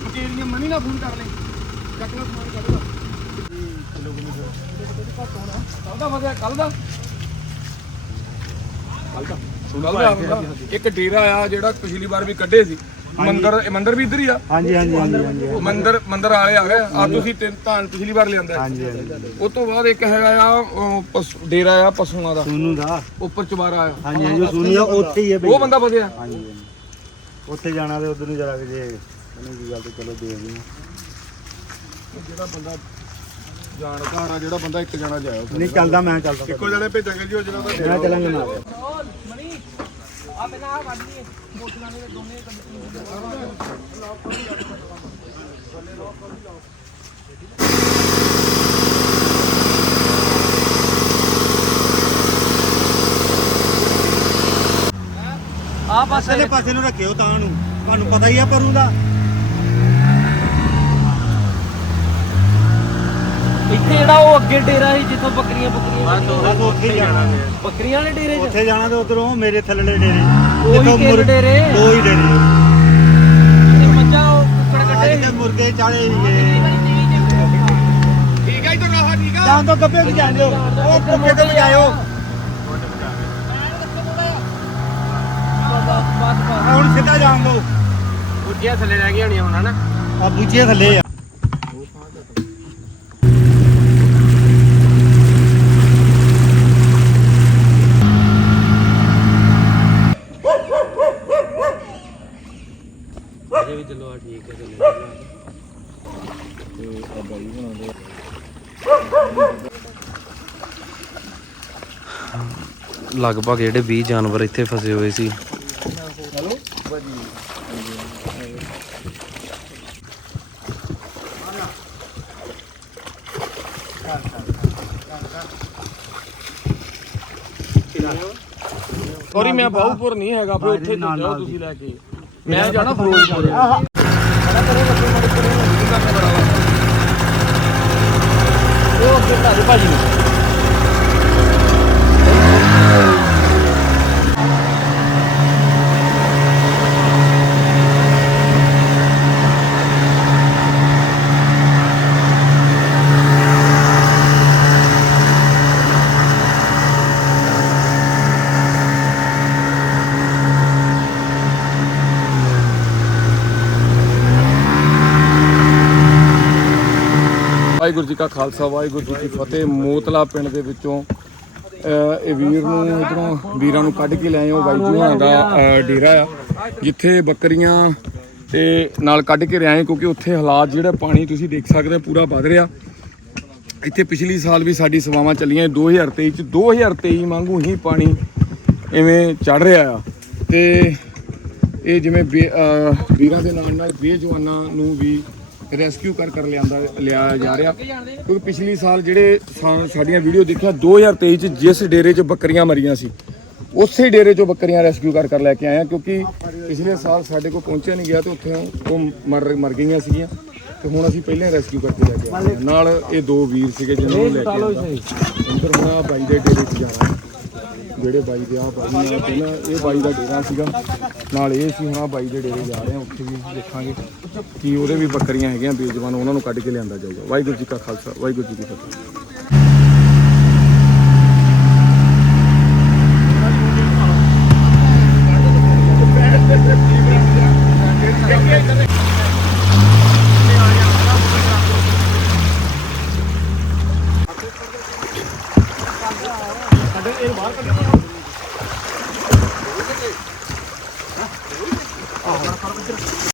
Mukerian money ਨਾਲ phone ਕਰ ਲੈ ਚੱਕ ਲੈ ਸਮਾਨ ਕੱਢ ਲੈ ਕੱਲ ਦਾ ਮਜ਼ਾ ਕੱਲ ਦਾ ਕੱਲ ਦਾ ਕੱਲ ਦਾ। ਇੱਕ ਡੇਰਾ ਆ ਜਿਹੜਾ ਪਿਛਲੀ ਵਾਰ ਵੀ ਕੱਢੇ ਸੀ। ਮੰਦਰ ਇਹ ਮੰਦਰ ਵੀ ਇੱਧਰ ਹੀ ਆ? ਹਾਂਜੀ ਹਾਂਜੀ ਹਾਂਜੀ ਹਾਂਜੀ ਮੰਦਰ ਮੰਦਰ ਵਾਲੇ ਆ ਗਏ। ਆ ਤੁਸੀਂ ਤਿੰਨ ਧਾਨ ਪਿਛਲੀ ਵਾਰ ਲਿਆਂਦਾ। ਹਾਂਜੀ ਹਾਂਜੀ। ਉਹ ਤੋਂ ਬਾਅਦ ਇੱਕ ਹੈਗਾ ਆ ਪਸ਼ੂ- ਡੇਰਾ ਆ ਪਸ਼ੂਆਂ ਦਾ। ਸੋਨੂ ਦਾ। ਉੱਪਰ ਚਵਾਰਾ ਆ। ਹਾਂਜੀ ਹਾਂਜੀ ਉਹ ਸੋਨੂ ਦਾ ਉੱਥੇ ਹੀ ਹੈ ਬਈ। ਉਹ ਬੰਦਾ ਵਧਿਆ ਹਾਂਜੀ ਹਾਂਜੀ। ਉੱਥੇ ਜਾਣਾ ਤੇ ਉਧਰ ਨੂੰ ਜਰਾ ਕਿ ਜੇ ਉਹਨੇ ਕੀ ਗੱਲ ਤੇ ਚਲੋ ਦੇਖਦੇ ਹਾਂ ਜਿਹੜਾ ਬੰਦਾ ਜਾਣਕਾਰ ਆ ਜਿਹੜਾ ਬੰਦਾ ਇੱਕ ਜਣਾ ਜਾਇਆ ਨਹੀਂ ਚੱਲਦਾ ਮੈਂ ਚੱਲਦਾ। ਇੱਕੋ ਜਣੇ ਭੇਜਾਂਗੇ ਜੀ ਉਹ ਜਿਹੜਾ ਮੈਂ ਚੱਲਾਂਗੇ ਨਾਲ। ਆ ਪਾਸੇ ਦੇ ਪਾਸੇ ਨੂੰ ਰੱਖਿਓ ਤਾਂ ਨੂੰ। ਤੁਹਾਨੂੰ ਪਤਾ ਹੀ ਆ ਪਰੂ ਦਾ। ਇੱਥੇ ਜਿਹੜਾ ਉਹ ਅੱਗੇ ਡੇਰਾ ਸੀ ਜਿੱਥੋਂ ਬੱਕਰੀਆਂ ਬੱਕਰੀਆਂ ਬਸ ਉੱਥੇ ਹੀ ਜਾਣਾ ਬੱਕਰੀਆਂ ਵਾਲੇ ਡੇਰੇ 'ਚ? ਉੱਥੇ ਜਾਣਾ ਤੇ ਉਧਰੋਂ ਮੇਰੇ ਥੱਲੜੇ ਡੇਰੇ। ਉਹੀ ਕਿਹੜੇ ਮੁਰ- ਡੇਰੇ? ਦੋ ਹੀ ਡੇਰੇ। ਤੇ ਮੱਝਾਂ ਉਹ ਕੁੱਕੜ ਕੱਢੇ ਅੱਜ ਤੇ ਮੁਰਗੇ ਚਾਲੇ ਠੀਕ ਆ ਜਾਂ ਤੋਂ ਗੱਪੇ ਵੀ ਜਾਂਦੇ ਹੋ ਉਹ ਕੁੱਕੇ ਤੇ ਵਜਾਇਓ ਹੁਣ ਸਿੱਧਾ ਜਾਣ ਦੋ ਬੁੱਝੀਆਂ ਥੱਲੇ ਰਹਿ ਗਈਆਂ ਹੋਣੀਆਂ ਹੁਣ ਹਨਾ? ਆ ਬੂਚੇ ਥੱਲੇ ਆ। ਅਜੇ ਵੀ ਚਲੋ ਆ ਠੀਕ ਹੈ ਲਗਭਗ ਜਿਹੜੇ 20 ਜਾਨਵਰ ਇੱਥੇ ਫਸੇ ਹੋਏ ਸੀ। ਸੌਰੀ ਮੈਂ ਬਾਹੂਪੁਰ ਨਹੀਂ ਹੈਗਾ ਫਿਰ ਉੱਥੇ ਜਾਓ ਤੁਸੀਂ ਲੈ ਕੇ। ਮੈਂ ਜਾਣਾ ਫਿਰੋਜ਼ਪੁਰ ਉਹ ਅੱਗੇ ਢਾਦੇ ਭਾਜੀ ਨੂੰ ਵਾਹਿਗੁਰੂ ਜੀ ਕਾ ਖਾਲਸਾ, ਵਾਹਿਗੁਰੂ ਜੀ ਕੀ ਫਤਿਹ। ਮੋਤਲਾ ਪਿੰਡ ਦੇ ਵਿੱਚੋਂ ਇਹ ਵੀਰ ਨੂੰ ਇਧਰੋਂ ਵੀਰਾਂ ਨੂੰ ਕੱਢ ਕੇ ਲਿਆਏ ਉਹ ਬਾਈ ਜੀ ਹੋਣਾ ਦਾ ਡੇਰਾ ਆ। ਜਿੱਥੇ ਬੱਕਰੀਆਂ ਤੇ ਨਾਲ ਕੱਢ ਕੇ ਲਿਆਏ ਕਿਉਂਕਿ ਉੱਥੇ ਹਾਲਾਤ ਜਿਹੜਾ ਪਾਣੀ ਤੁਸੀਂ ਦੇਖ ਸਕਦੇ ਹੋ, ਪੂਰਾ ਵੱਧ ਰਿਹਾ। ਇੱਥੇ ਪਿਛਲੀ ਸਾਲ ਵੀ ਸਾਡੀ ਸੇਵਾਵਾਂ ਚੱਲੀਆਂ। 2023 ਚ 2023 ਵਾਂਗੂ ਹੀ ਪਾਣੀ ਐਵੇਂ ਚੜ ਰਿਹਾ ਆ। ਤੇ ਇਹ ਜਿਵੇਂ ਬੇ- ਵੀਰਾਂ ਦੇ ਨਾਲ ਨਾਲ ਬੇਜਵਾਨਾਂ ਨੂੰ ਵੀ ਰੈਸਕਿਊ ਕਰ ਕਰ ਲਿਆਂਦਾ, ਲਿਆ ਜਾ ਰਿਹਾ। ਕਿਉਂਕਿ ਪਿਛਲੀ ਸਾਲ ਜਿਹੜੇ ਸਾ- ਸਾਡੀਆਂ ਵੀਡੀਓ ਦੇਖਿਆ 2023 ਚ ਜਿਸ ਡੇਰੇ 'ਚ ਬੱਕਰੀਆਂ ਮਰੀਆਂ ਸੀ, ਉਸੇ ਡੇਰੇ 'ਚੋਂ ਬੱਕਰੀਆਂ ਰੈਸਕਿਊ ਕਰ ਕਰ ਲੈ ਕੇ ਆਏ ਆ ਕਿਉਂਕਿ ਪਿਛਲੇ ਸਾਲ ਸਾਡੇ ਕੋਲ ਪਹੁੰਚਿਆ ਨਹੀਂ ਗਿਆ ਤੇ ਉੱਥੇ ਉਹ ਮਰ ਮਰ ਗਈਆਂ ਸੀਗੀਆਂ। ਤੇ ਹੁਣ ਅਸੀਂ ਪਹਿਲਾਂ ਰੈਸਕਿਊ ਕਰਕੇ ਲੈ ਕੇ ਆਏ ਨਾਲ ਇਹ ਦੋ ਵੀਰ ਸੀਗੇ ਜਿਹਨਾਂ ਨੂੰ ਲੈ ਕੇ ਆਂਦਾ ਇੰਦਰ ਹੁਣ ਬਾਈ ਦੇ ਡੇਰੇ 'ਚ ਜਾਣਾ ਜਿਹੜੇ ਬਾਈ ਦੇ ਆ ਬਾਈ ਆ, ਪਹਿਲਾਂ ਇਹ ਬਾਈ ਦਾ ਡੇਰਾ ਸੀਗਾ। ਨਾਲ ਇਹ ਸੀ, ਹੁਣ ਆਹ ਬਾਈ ਦੇ ਡੇਰੇ ਜਾ ਰਹੇ ਆ, ਉੱਥੇ ਵੀ ਦੇਖਾਂਗੇ ਕਿ ਉਹਦੇ ਵੀ ਬੱਕਰੀਆਂ ਹੈਗੀਆਂ ਬੇਜਵਾਨ ਉਹਨਾਂ ਨੂੰ ਕੱਢ ਕੇ ਲਿਆਂਦਾ ਜਾਊਗਾ। ਵਾਹਿਗੁਰੂ ਜੀ ਕਾ ਖਾਲਸਾ, ਵਾਹਿਗੁਰੂ ਜੀ ਕੀ ਫਤਿਹ। ਕੱਢੋ ਇਹ ਬਾਹਰ ਕੱਢੋ ਆਹ ਫੜ ਫੜ